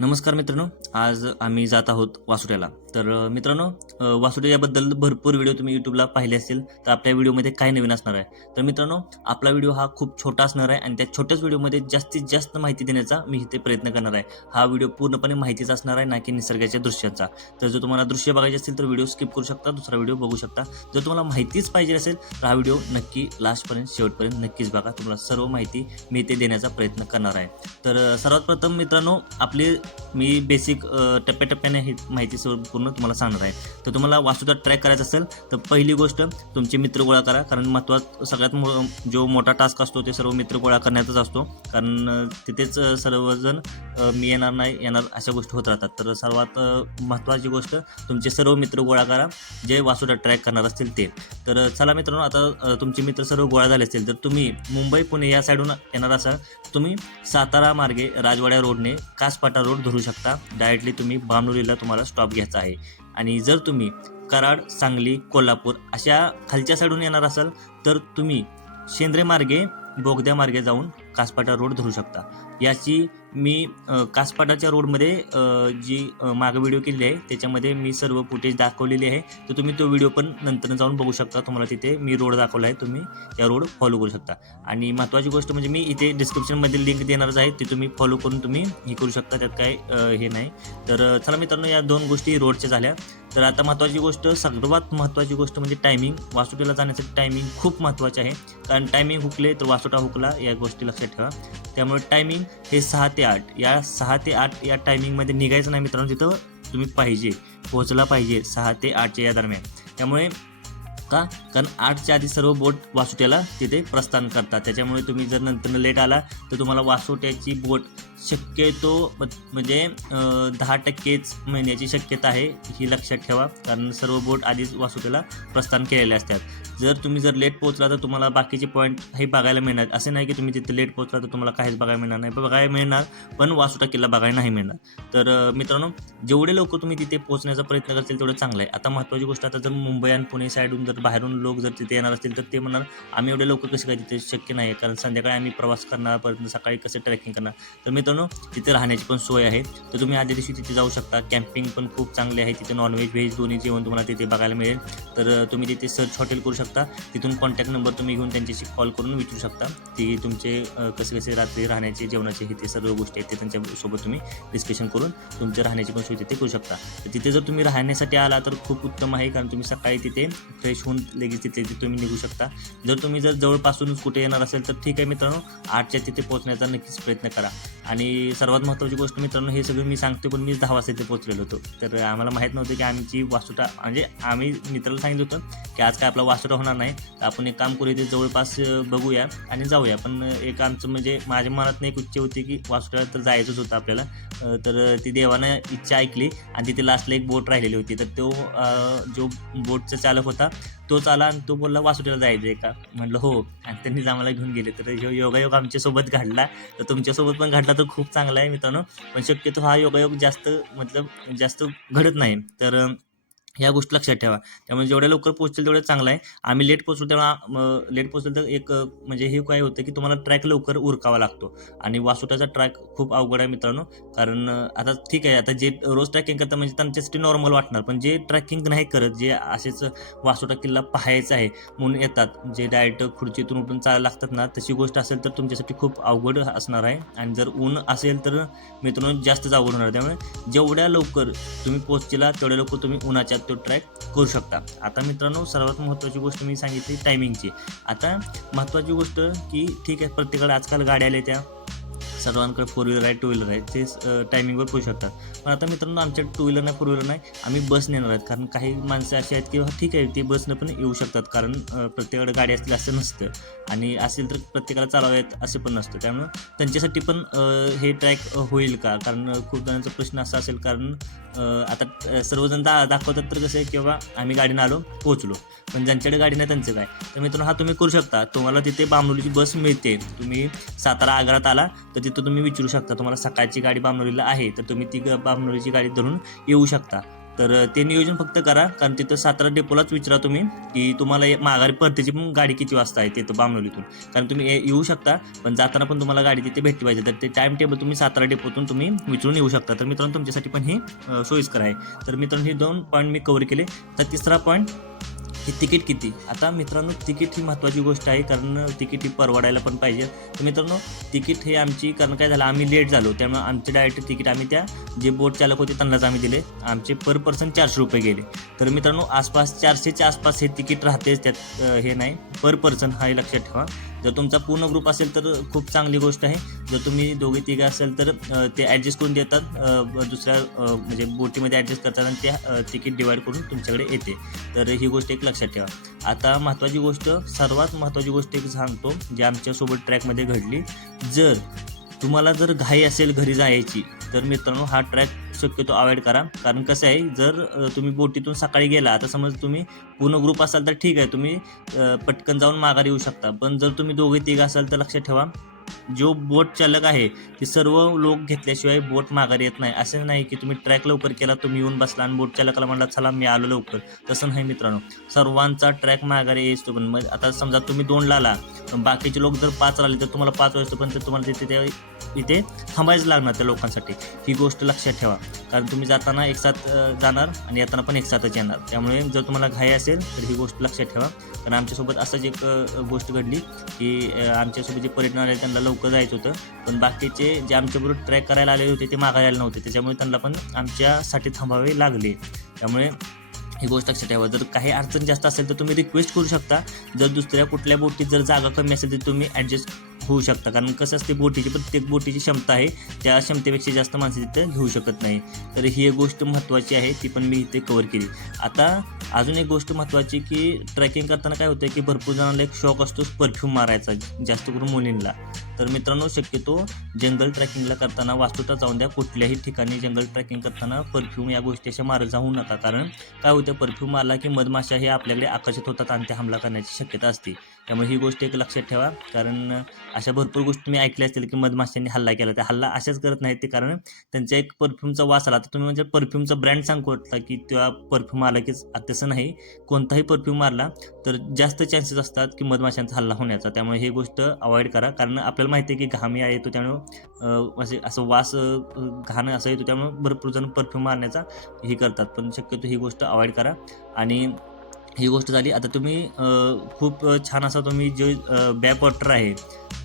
नमस्कार मित्रांनो आज आम्ही जात आहोत वासुट्याला तर मित्रांनो वासुदेवाबद्दल याबद्दल भरपूर व्हिडिओ तुम्ही यूट्यूबला पाहिले असतील तर आपल्या व्हिडिओमध्ये काय नवीन असणार आहे. तर मित्रांनो आपला व्हिडिओ हा खूप छोटा असणार आहे आणि त्या छोट्याच व्हिडिओमध्ये जास्तीत जास्त माहिती देण्याचा मी इथे प्रयत्न करणार आहे. हा व्हिडिओ पूर्णपणे माहितीचा असणार आहे ना की निसर्गाच्या दृश्याचा. तर जर तुम्हाला दृश्य बघायचे असतील तर व्हिडिओ स्किप करू शकता दुसरा व्हिडिओ बघू शकता. जर तुम्हाला माहितीच पाहिजे असेल तर हा व्हिडिओ नक्की लास्टपर्यंत शेवटपर्यंत नक्कीच बघा. तुम्हाला सर्व माहिती मी इथे देण्याचा प्रयत्न करणार आहे. तर सर्वात प्रथम मित्रांनो आपली मी बेसिक टप्प्याटप्प्याने ही माहिती पूर्ण पूर्ण तुम्हाला सांगणार आहे. तर तुम्हाला वास्तुता ट्रॅक करायचं असेल तर पहिली गोष्ट तुमचे मित्र गोळा करा कारण महत्त्वात सगळ्यात मो जो मोठा टास्क असतो ते सर्व मित्र गोळा करण्याचाच असतो. कारण तिथेच सर्वजण मी येणार नाही येणार अशा गोष्टी होत राहतात. तर सर्वात महत्त्वाची गोष्ट तुमचे सर्व मित्र गोळा करा जे वासुटा ट्रॅक करणार असतील ते. तर चला मित्रांनो आता तुमचे मित्र सर्व गोळा झाले असतील तर तुम्ही मुंबई पुणे या साईडून येणार असाल. तुम्ही सातारा मार्गे राजवाड्या रोडने कासपाटा रोड धरू शकता. डायरेक्टली तुम्ही बामणुलीला तुम्हाला स्टॉप घ्यायचा आहे. आणि जर तुम्ही कराड सांगली कोल्हापूर अशा खालच्या साईडून येणार असाल तर तुम्ही शेंद्रे मार्गे बोगद्या मार्गे जाऊन कासपाटा रोड धरू शकता. याची मी कासपाटाच्या रोडमध्ये जी मागं व्हिडिओ केलेली आहे त्याच्यामध्ये मी सर्व फुटेज दाखवलेली आहे. तर तुम्ही तो व्हिडिओ पण नंतर जाऊन बघू शकता. तुम्हाला तिथे मी रोड दाखवला आहे. तुम्ही त्या रोड फॉलो करू शकता. आणि महत्त्वाची गोष्ट म्हणजे मी इथे डिस्क्रिप्शनमध्ये लिंक देणारच आहे. ते तुम्ही फॉलो करून तुम्ही हे करू शकता. त्यात काय हे नाही. तर चला मित्रांनो या दोन गोष्टी रोडच्या झाल्या. तर आता महत्त्वाची गोष्ट सर्वात महत्त्वाची गोष्ट म्हणजे टायमिंग वासुटेला जाण्यासाठी टायमिंग खूप महत्त्वाचे आहे. कारण टायमिंग हुकले तर वासोटा हुकला या गोष्टी लक्षात ठेवा. त्यामुळे टायमिंग हे सहा ते आठ. या सहा ते आठ या टायमिंगमध्ये निघायचं नाही मित्रांनो तिथं तुम्ही पाहिजे पोहोचला पाहिजे सहा ते आठच्या या दरम्यान. त्यामुळे का? कारण आठच्या आधी सर्व बोट वासोट्याला तिथे प्रस्थान करतात. त्याच्यामुळे तुम्ही जर नंतर लेट आला तर तुम्हाला वासोट्याची बोट शक्यतो म्हणजे दहा टक्केच महिन्याची शक्यता आहे ही लक्षात ठेवा. कारण सर्व बोट आधीच वासोट्याला प्रस्थान केलेले असतात. जर तुम्ही जर लेट पोहोचला तर तुम्हाला बाकीचे पॉईंट हे बघायला मिळणार. असं नाही की तुम्ही तिथे लेट पोहोचला तर तुम्हाला काहीच बघायला मिळणार नाही. बघायला मिळणार पण वासुटा किल्ला बघायला नाही मिळणार. तर मित्रांनो जेवढे लोक तुम्ही तिथे पोहोचण्याचा प्रयत्न करतील तेवढं चांगलं आहे. आता महत्त्वाची गोष्ट आता जर मुंबई आणि पुणे साईडून जर बाहेरून लोक जर तिथे येणार असतील तर ते म्हणणार आम्ही एवढे लोक कसे काय तिथे शक्य नाही कारण संध्याकाळी आम्ही प्रवास करणार परत सकाळी कसं ट्रेकिंग करणार? तर मित्रांनो तिथे राहण्याची पण सोय आहे. तर तुम्ही आधी दिवशी तिथे जाऊ शकता. कॅम्पिंग पण खूप चांगले आहे. तिथे नॉनव्हेज व्हेज दोन्ही जेवण तुम्हाला तिथे बघायला मिळेल. तर तुम्ही तिथे सर्च हॉटेल करू शकता. तिथून कॉन्टॅक्ट नंबर तुम्ही घेऊन त्यांच्याशी कॉल करून विचारू शकता. ती तुमचे कसे कसे रात्री राहण्याचे जेवणाचे हे ते सर्व गोष्टी आहेत ते त्यांच्यासोबत तुम्ही डिस्कशन करून तुमच्या राहण्याची पण सोय तिथे करू शकता. तर तिथे जर तुम्ही राहण्यासाठी आला तर खूप उत्तम आहे कारण तुम्ही सकाळी तिथे फ्रेश होऊन लगेच तिथे तुम्ही निघू शकता. जर तुम्ही जर जवळपासूनच कुठे येणार असेल तर ठीक आहे मित्रांनो. आठच्या तिथे पोहोचण्याचा नक्कीच प्रयत्न करा. आणि सर्वात महत्त्वाची गोष्ट मित्रांनो हे सगळं मी सांगतो पण मी दहा वाजता इथे पोहोचलेलो होतो. तर आम्हाला माहीत नव्हतं की आमची वासुटा म्हणजे आम्ही मित्राला सांगितलं होतं की आज काय आपला वासुटा होणार नाही. तर आपण एक काम करू इथे जवळपास बघूया आणि जाऊया. पण एक आमचं म्हणजे माझ्या मनात एक इच्छा होती की वासुट्याला तर जायचंच होतं आपल्याला. तर ती देवानं इच्छा ऐकली आणि तिथे लास्टला एक बोट राहिलेली होती. तर तो जो बोटचा चालक होता तोच आला आणि तो बोलला वासुट्याला जायचं आहे का? म्हटलं हो. आणि त्यांनीच आम्हाला घेऊन गेले. तर ह्यो योगायोग आमच्यासोबत घडला. तर तुमच्यासोबत पण घडला तर खूप चांगला आहे मित्रांनो. पण शक्यतो हा योगायोग जास्त मतलब जास्त घडत नाही. तर ह्या गोष्टी लक्षात ठेवा. त्यामुळे जेवढ्या लवकर पोहोचतील तेवढं चांगलं आहे. आम्ही लेट पोहोचलो तेव्हा लेट पोहोचलो तर एक म्हणजे हे काय होतं की तुम्हाला ट्रॅक लवकर उरकावा लागतो. आणि वासुटाचा ट्रॅक खूप अवघड आहे मित्रांनो. कारण आता ठीक आहे आता जे रोज ट्रॅकिंग करतात म्हणजे त्यांच्यासाठी नॉर्मल वाटणार. पण जे ट्रॅकिंग नाही करत जे असेच वासोटा किल्ला पाहायचा आहे म्हणून येतात. जे डायरेक्ट खुर्चीतून उठून चालायला लागतात ना तशी गोष्ट असेल तर तुमच्यासाठी खूप अवघड असणार आहे. आणि जर ऊन असेल तर मित्रांनो जास्तच अवघड होणार. त्यामुळे जेवढ्या लवकर तुम्ही पोहोचला तेवढ्या लवकर तुम्ही उन्हाच्या तो ट्रॅक करू शकता. आता मित्रांनो सर्वात महत्त्वाची गोष्ट मी सांगितली टायमिंगची आता महत्त्वाची गोष्ट की ठीक आहे प्रत्येकाला आजकाल गाड्या आल्या त्या. सर्वांकडे फोर व्हीलर आहे टू व्हीलर आहे. ते टायमिंगवर पोहोचू शकतात. पण आता मित्रांनो आमच्या टू व्हीलर नाही फोर व्हीलर नाही. आम्ही बस नेणार आहेत. कारण काही माणसं अशी आहेत की ठीक आहे ते बसनं पण येऊ शकतात. कारण प्रत्येकाकडे गाडी असतील असं नसतं. आणि असेल तर प्रत्येकाला चालवायत असं पण नसतं. त्यामुळं त्यांच्यासाठी पण हे ट्रॅक होईल का? कारण खूप जणांचा प्रश्न असा असेल. कारण आता सर्वजण दा दाखवतात तर कसं आहे किंवा आम्ही गाडीनं आलो पोहोचलो. पण ज्यांच्याकडे गाडी नाही त्यांचं काय? तर मित्रांनो हा तुम्ही करू शकता. तुम्हाला तिथे बामणोलीची बस मिळते. तुम्ही सातारा आग्रात आला तर तिथं तर तुम्ही विचारू शकता. तुम्हाला सकाळची गाडी बामनोलीला आहे तर तुम्ही ती ग- गाडी धरून येऊ शकता. तर ते नियोजन फक्त करा कारण तिथं सातारा डेपोलाच विचारा तुम्ही की तुम्हाला माघारी परतीची पण गाडी किती वाजता आहे तिथं बामनोलीतून कारण तुम्ही ये- येऊ शकता पण जाताना पण तुम्हाला गाडी तिथे भेटली पाहिजे. तर ते टाईम टेबल तुम्ही सातारा डेपोतून तुम्ही विचारून येऊ शकता. तर मित्रांनो तुमच्यासाठी पण हे सोयीस्कर आहे. तर मित्रांनो हे दोन पॉईंट मी कवर केले. तर तिसरा पॉईंट हे तिकीट किती? आता मित्रांनो तिकीट ही महत्त्वाची गोष्ट आहे कारण तिकीट ही परवडायला पण पाहिजे. तर मित्रांनो तिकीट हे आमची कारण काय झालं आम्ही लेट झालो त्यामुळे आमचे डायरेक्ट तिकीट आम्ही त्या जे बोट चालक होते त्यांनाच आम्ही दिले. आमचे पर पर्सन चारशे रुपये गेले. तर मित्रांनो आसपास चारशेच्या आसपास हे तिकीट राहतेच त्यात हे नाही. पर पर्सन हा हे लक्षात ठेवा. जर तुमचा पूर्ण ग्रुप असेल तर खूप चांगली गोष्ट आहे. जर तुम्ही दोघे तिघे असेल तर ते ॲडजस्ट करून देतात. दुसऱ्या म्हणजे बोटीमध्ये ॲडजस्ट करतात आणि ते तिकीट डिवाईड करून तुमच्याकडे येते. तर ही गोष्ट एक लक्षात ठेवा. आता महत्त्वाची गोष्ट सर्वात महत्त्वाची गोष्ट एक सांगतो जी आमच्यासोबत ट्रॅकमध्ये घडली. जर तुम्हाला जर घाई असेल घरी जायची तर मित्रांनो हा ट्रॅक शक्यतो अवॉइड करा. कारण कसं आहे जर तुम्ही बोटीतून सकाळी गेला आता समज तुम्ही पूर्ण ग्रुप असाल तर ठीक आहे तुम्ही पटकन जाऊन माघारी येऊ शकता. पण जर तुम्ही दोघे तिघ असाल तर लक्षात ठेवा जो बोट चालक आहे ते सर्व लोक घेतल्याशिवाय बोट माघारी येत नाही. असं नाही की तुम्ही ट्रॅक लवकर केला तुम्ही येऊन बसला आणि बोट चालकाला म्हणला चला मी आलो लवकर. तसं नाही मित्रांनो. सर्वांचा ट्रॅक माघार येतो पण मग आता समजा तुम्ही दोनला आला बाकीचे लोक जर पाच राहिले तर तुम्हाला पाच वाजतापर्यंत तुम्हाला तिथे त्या इथे थांबायचं लागणार त्या लोकांसाठी. ही गोष्ट लक्षात ठेवा. कारण तुम्ही जाताना एक साथ जाणार आणि येताना पण एक साथच येणार. त्यामुळे जर तुम्हाला घाई असेल तर ही गोष्ट लक्षात ठेवा. कारण आमच्यासोबत असंच एक गोष्ट घडली की आमच्यासोबत जे पर्यटन आले त्यांना लवकर जायचं होतं. पण बाकीचे जे आमच्याबरोबर ट्रॅक करायला आलेले होते ते मागायला आले नव्हते. त्याच्यामुळे त्यांना पण आमच्यासाठी थांबावे लागले. त्यामुळे ही गोष्ट लक्षात ठेवा. जर काही अडचण जास्त असेल तर तुम्ही रिक्वेस्ट करू शकता. जर दुसऱ्या कुठल्या बोटीत जर जागा कमी असेल तर तुम्ही ॲडजस्ट होऊ शकता. कारण कसं असते बोटीची प्रत्येक बोटीची क्षमता आहे. त्या क्षमतेपेक्षा जास्त माणसं तिथे घेऊ शकत नाही. तर ही एक गोष्ट महत्त्वाची आहे ती पण मी इथे कवर केली. आता अजून एक गोष्ट महत्त्वाची की ट्रॅकिंग करताना काय होतं की भरपूर जणांना एक शॉक असतो परफ्यूम मारायचा जास्त करून मुलींना. तर मित्रांनो शक्यतो जंगल ट्रॅकिंगला करताना वास्तुता जाऊन द्या. कुठल्याही ठिकाणी जंगल ट्रॅकिंग करताना परफ्यूम या गोष्टी अशा मारत जाऊ नका. कारण काय होतं परफ्यूम आला की मधमाशा हे आपल्याकडे आकर्षित होतात आणि ते हमला करण्याची शक्यता असते. त्यामुळे ही गोष्ट एक लक्षात ठेवा. कारण अशा भरपूर गोष्टी तुम्ही ऐकल्या असतील की मधमाशांनी हल्ला केला. त्या हल्ला अशाच करत नाहीत ते कारण त्यांचा एक परफ्यूमचा वास आला. तर तुम्ही म्हणजे परफ्यूमचा ब्रँड सांगू शकता की त्या परफ्यूम आला की तसं नाही. कोणताही परफ्यूम मारला तर जास्त चान्सेस असतात की मधमाशांचा हल्ला होण्याचा. त्यामुळे ही गोष्ट अवॉइड करा. कारण आपल्याला माहिती आहे की घाम या येतो त्यामुळे असे असं वास घाण असं येतो त्यामुळे भरपूर जण परफ्यूम मारण्याचा हे करतात. पण शक्यतो ही गोष्ट अवॉइड करा. आणि ही गोष्ट झाली. आता तुम्ही खूप छान असा तुम्ही जे बॅकवॉटर आहे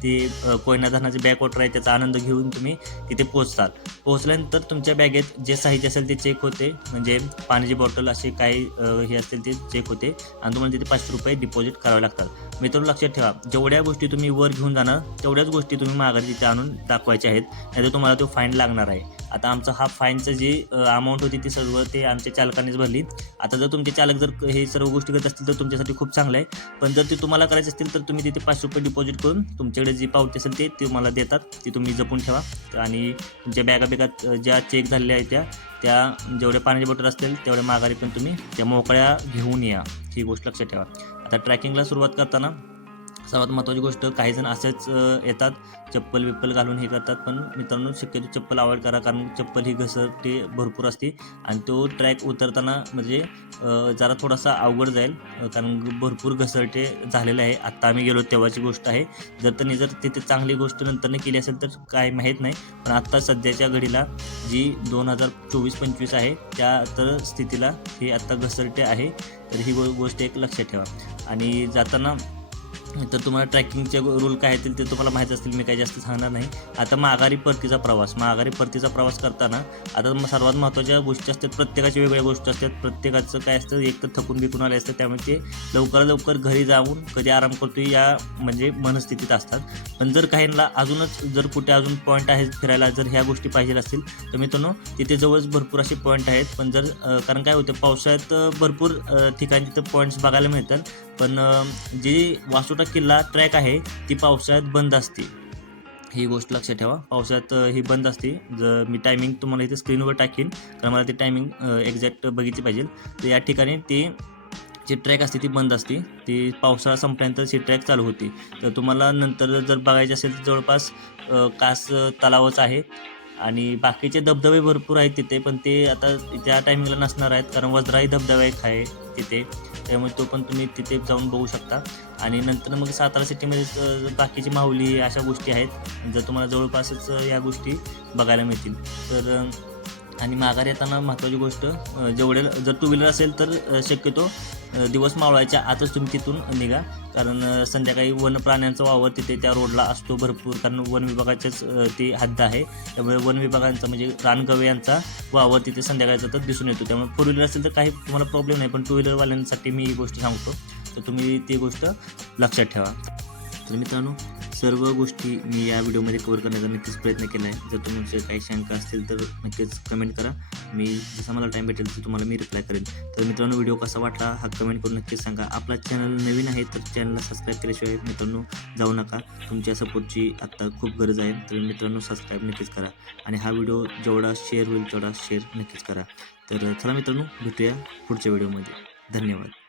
ते कोयना धरणाचे बॅक वॉटर आहे त्याचा आनंद घेऊन तुम्ही तिथे पोहोचतात पोहोचल्यानंतर तुमच्या बॅगेत जे साहित्य असेल ते चेक होते. म्हणजे पाण्याची बॉटल असे काही हे असतील ते चेक होते. आणि तुम्हाला तिथे पाचशे रुपये डिपॉझिट करावे लागतात. मित्रांनो लक्षात ठेवा जेवढ्या गोष्टी तुम्ही वर घेऊन जाणार तेवढ्याच गोष्टी तुम्ही माघारी तिथे आणून दाखवायच्या आहेत. नाहीतर तुम्हाला तो फाईन लागणार आहे. आता आमचं हा फाईनचं जी अमाऊंट होती ती सर्व ते आमच्या चालकानेच भरली आता जर तुमचे चालक जर हे सर्व गोष्टी करत असतील तर तुमच्यासाठी खूप चांगलं आहे. पण जर ते तुम्हाला करायचे असतील तर तुम्ही तिथे पाचशे रुपये डिपॉझिट करून तुमच्याकडे जी पावती असेल ते तुम्हाला देतात. ती तुम्ही जपून ठेवा. आणि तुमच्या बॅगा बॅगात ज्या चेक झालेल्या आहेत त्या त्या जेवढ्या पाण्याचे बॉटल असतील तेवढ्या माघारी पण तुम्ही त्या मोकळ्या घेऊन या. ही गोष्ट लक्षात ठेवा. आता ट्रॅकिंगला सुरुवात करताना सर्वात महत्त्वाची गोष्ट काही जण असेच येतात चप्पल बिप्पल घालून हे करतात पण मित्रांनो शक्यतो चप्पल अवॉइड करा कारण चप्पल ही घसरते भरपूर असते आणि तो ट्रॅक उतरताना म्हणजे जरा थोडासा अवघड जाईल कारण भरपूर घसरटे झालेले आहे. आत्ता आम्ही गेलो तेव्हाची गोष्ट आहे. जर त्यांनी जर तिथे चांगली गोष्ट नंतरने केली असेल तर काय माहीत नाही पण आत्ता सध्याच्या घडीला जी दोन हजार चोवीस पंचवीस आहे त्या तर स्थितीला ही आत्ता घसरटे आहे. तर ही गो गोष्ट एक लक्षात ठेवा. आणि जाताना तर तुम्हाला ट्रॅकिंगचे रूल काय येतील ते तुम्हाला माहीत असतील मी काही जास्त सांगणार नाही. आता माघारी परतीचा प्रवास. माघारी परतीचा प्रवास करताना आता मग सर्वात महत्त्वाच्या गोष्टी असतात प्रत्येकाच्या वेगवेगळ्या गोष्टी असतात. प्रत्येकाचं काय असतं एक तर थकून बिकून आले असतं त्यामुळे ते लवकरात लवकर घरी जाऊन कधी आराम करतो या म्हणजे मनस्थितीत असतात. पण जर काहींना अजूनच जर कुठे अजून पॉईंट आहेत फिरायला जर ह्या गोष्टी पाहिजे असतील तर मी तो तिथे जवळच भरपूर असे पॉईंट आहेत. पण जर कारण काय होतं पावसाळ्यात भरपूर ठिकाणचे ठिकाणी तिथं पॉईंट्स बघायला मिळतात. पण जे जी वासोटा किल्ला ट्रॅक आहे ती पावसाळ्यात बंद असते. ही गोष्ट लक्षात ठेवा. पावसाळ्यात ही बंद असते. जर मी टायमिंग तुम्हाला इथे स्क्रीनवर टाकीन कारण मला ती टायमिंग एक्झॅक्ट बघितली पाहिजे. तर या ठिकाणी ती जी ट्रॅक असते ती बंद असते. ती पावसाळा संपल्यानंतर ती ट्रॅक चालू होते. तर तुम्हाला नंतर जर बघायचे असेल तर जवळपास कास तलावच आहे. आणि बाकीचे धबधबे भरपूर आहेत तिथे पण ते आता त्या टायमिंगला नसणार आहेत कारण वज्राई धबधबा एक आहे तिथे. त्यामुळे तो पण तुम्ही तिथे जाऊन बघू शकता. आणि नंतर मग सातारा सिटीमध्ये बाकीची माहुली अशा गोष्टी आहेत. जर तुम्हाला जवळपासच या गोष्टी बघायला मिळतील. तर आणि माघारी येताना महत्त्वाची गोष्ट जेवढे जर टू व्हीलर असेल तर शक्यतो दिवस मावळायच्या आतच तुम्ही तिथून निघा. कारण संध्याकाळी वन प्राण्यांचा वावर तिथे त्या रोडला असतो भरपूर. कारण वन विभागाच्याच ते ती हद्द आहे. त्यामुळे वन विभागांचा म्हणजे रानगवे यांचा वावर तिथे संध्याकाळचा तर दिसून येतो. त्यामुळे फोर व्हीलर असेल तर काही तुम्हाला प्रॉब्लेम नाही. पण टू व्हीलरवाल्यांसाठी मी ही गोष्ट सांगतो. तर तुम्ही ती गोष्ट लक्षात ठेवा. तर मित्रांनो सर्व गोष्टी मी या व्हिडिओमध्ये कवर करण्याचा नक्कीच प्रयत्न केला आहे जर तुमचे काही शंका असतील तर नक्कीच कमेंट करा. मी जसा मला टाईम भेटेल तर तुम्हाला मी रिप्लाय करेन. तर मित्रांनो व्हिडिओ कसा वाटला हा कमेंट करून नक्कीच सांगा. आपला चॅनल नवीन आहे तर चॅनलला सबस्क्राईब केल्याशिवाय मित्रांनो जाऊ नका. तुमच्या सपोर्टची आत्ता खूप गरज आहे. तर मित्रांनो सबस्क्राईब नक्कीच करा. आणि हा व्हिडिओ जेवढा शेअर होईल तेवढा शेअर नक्कीच करा. तर चला मित्रांनो भेटूया पुढच्या व्हिडिओमध्ये धन्यवाद.